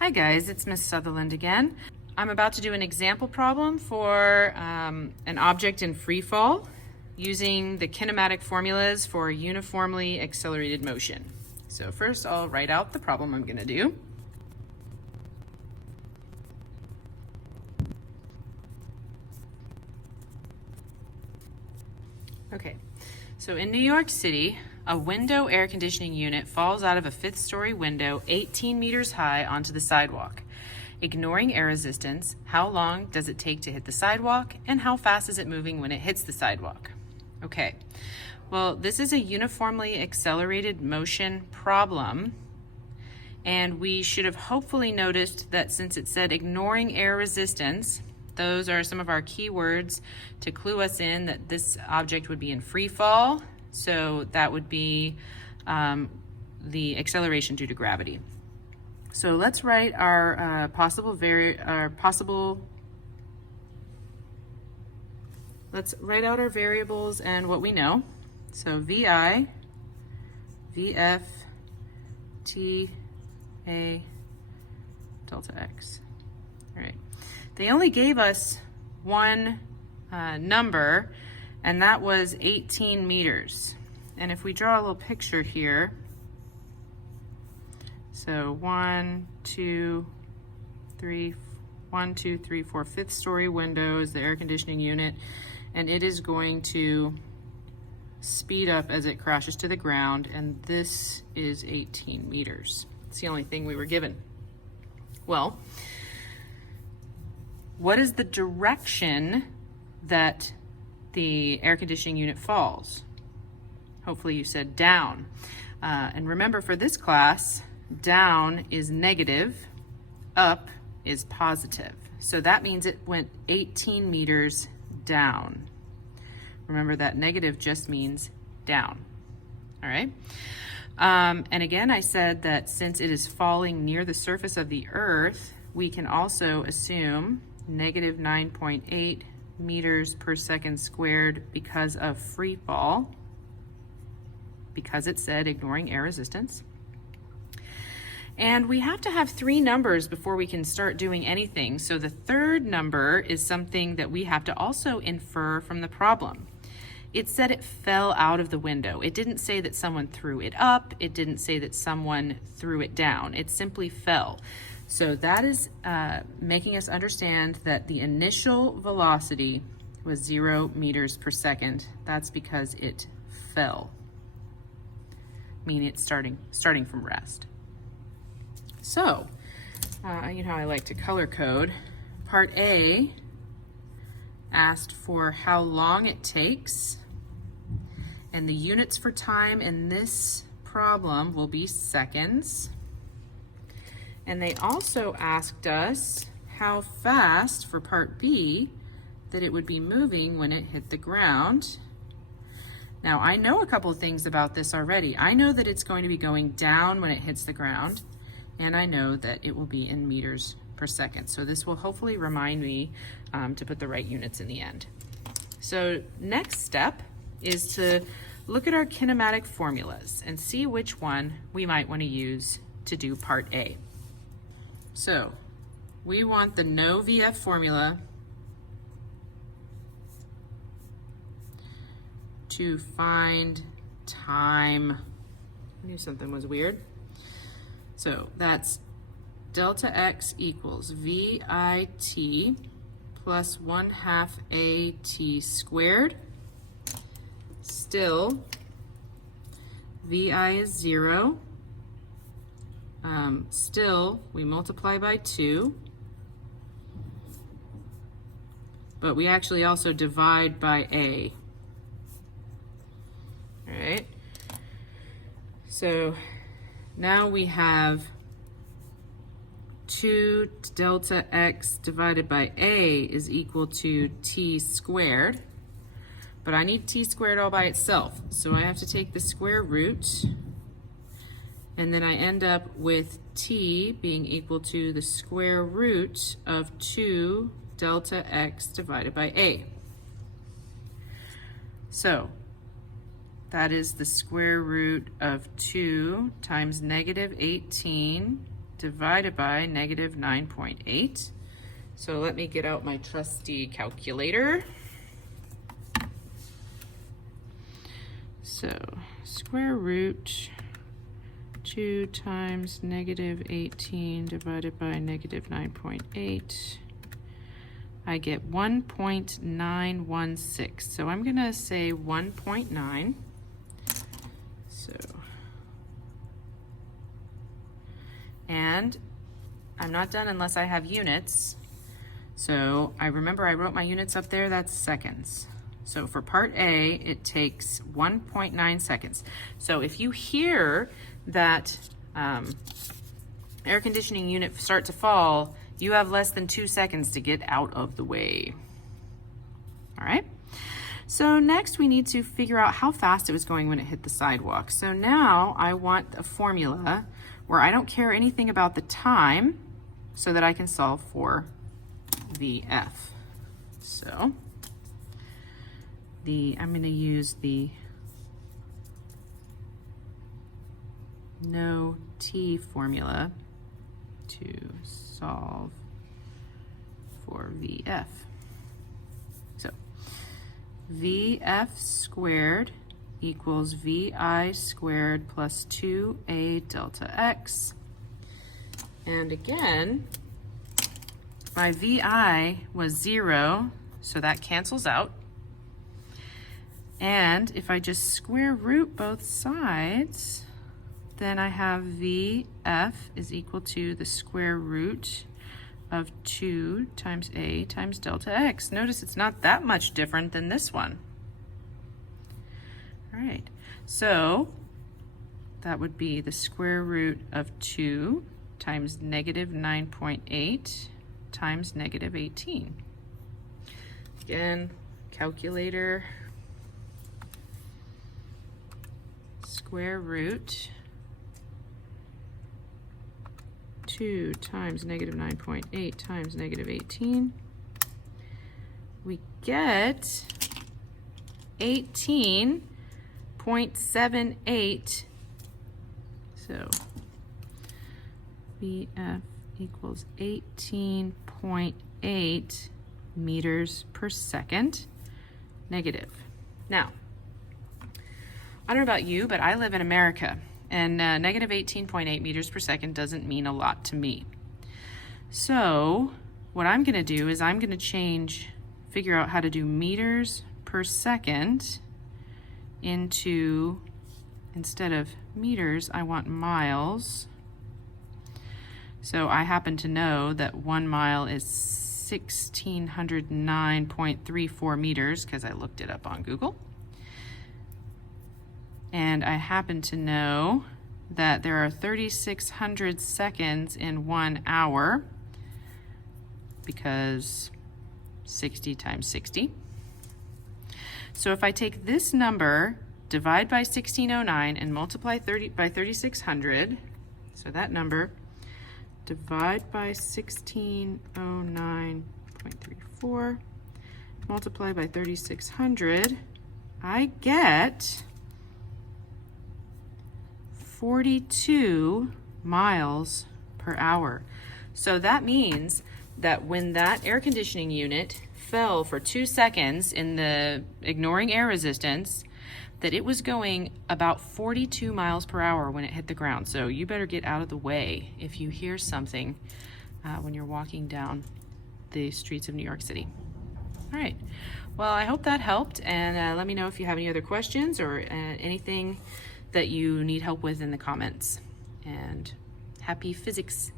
Hi guys, it's Miss Sutherland again. I'm about to do an example problem for an object in free fall using the kinematic formulas for uniformly accelerated motion. So first I'll write out the problem I'm going to do. Okay, so in New York City, a window air conditioning unit falls out of a fifth-story window 18 meters high onto the sidewalk. Ignoring air resistance, how long does it take to hit the sidewalk, and how fast is it moving when it hits the sidewalk? Okay, well, this is a uniformly accelerated motion problem, and we should have hopefully noticed that since it said ignoring air resistance, those are some of our key words to clue us in that this object would be in free fall. So that would be the acceleration due to gravity. So let's write our let's write out our variables and what we know. So VI, VF, TA, delta X. All right. They only gave us one number, and that was 18 meters. And if we draw a little picture here, so 1, 2, 3, 4 fifth story windows, the air conditioning unit, and it is going to speed up as it crashes to the ground, and this is 18 meters. It's the only thing we were given. Well, what is the direction that the air conditioning unit falls? Hopefully you said down. And remember, for this class, down is negative, up is positive. So that means it went 18 meters down. Remember that negative just means down. All right. And again, I said that since it is falling near the surface of the earth, we can also assume negative 9.8 meters per second squared because of free fall, because it said ignoring air resistance. And we have to have three numbers before we can start doing anything. So the third number is something that we have to also infer from the problem. It said it fell out of the window. It didn't say that someone threw it up. It didn't say that someone threw it down. It simply fell. So that is making us understand that the initial velocity was 0 meters per second. That's because it fell, meaning it's starting from rest. So, you know how I like to color code. Part A asked for how long it takes, and the units for time in this problem will be seconds. And they also asked us how fast, for part B, that it would be moving when it hit the ground. Now, I know a couple of things about this already. I know that it's going to be going down when it hits the ground, and I know that it will be in meters per second. So this will hopefully remind me to put the right units in the end. So next step is to look at our kinematic formulas and see which one we might want to use to do part A. So we want the no VF formula to find time. I knew something was weird. So that's delta X equals VIT plus 1/2 AT squared. Still, VI is 0. Still, we multiply by 2, but we actually also divide by A. All right, so now we have 2 delta X divided by A is equal to T squared, but I need T squared all by itself, so I have to take the square root, and then I end up with T being equal to the square root of 2 delta X divided by A. So that is the square root of 2 times negative 18 divided by negative 9.8. So let me get out my trusty calculator. So square root 2 times negative 18 divided by negative 9.8. I get 1.916. So I'm going to say 1.9. So, and I'm not done unless I have units. So I remember I wrote my units up there, that's seconds. So for part A, it takes 1.9 seconds. So if you hear that air conditioning unit start to fall, you have less than 2 seconds to get out of the way. All right? So next we need to figure out how fast it was going when it hit the sidewalk. So now I want a formula where I don't care anything about the time so that I can solve for VF. So I'm going to use the no T formula to solve for VF. So VF squared equals VI squared plus 2A delta X. And again, my VI was 0, so that cancels out. And if I just square root both sides, then I have VF is equal to the square root of 2 times A times delta X. Notice it's not that much different than this one. All right, so that would be the square root of 2 times negative 9.8 times negative 18. Again, calculator, square root 2 times negative 9.8 times negative 18. We get 18.78. So VF equals 18.8 meters per second negative. Now, I don't know about you, but I live in America, and negative 18.8 meters per second doesn't mean a lot to me. So what I'm going to do is I'm going to figure out how to do meters per second into, instead of meters, I want miles. So I happen to know that 1 mile is 1,609.34 meters because I looked it up on Google. And I happen to know that there are 3,600 seconds in 1 hour because 60 times 60. So if I take this number, divide by 1609 and multiply by 3,600, so that number, divide by 1609.34, multiply by 3,600, I get 42 miles per hour. So that means that when that air conditioning unit fell for 2 seconds in the ignoring air resistance, that it was going about 42 miles per hour when it hit the ground. So you better get out of the way if you hear something when you're walking down the streets of New York City. All right, well, I hope that helped, and let me know if you have any other questions or anything that you need help with in the comments. And happy physics.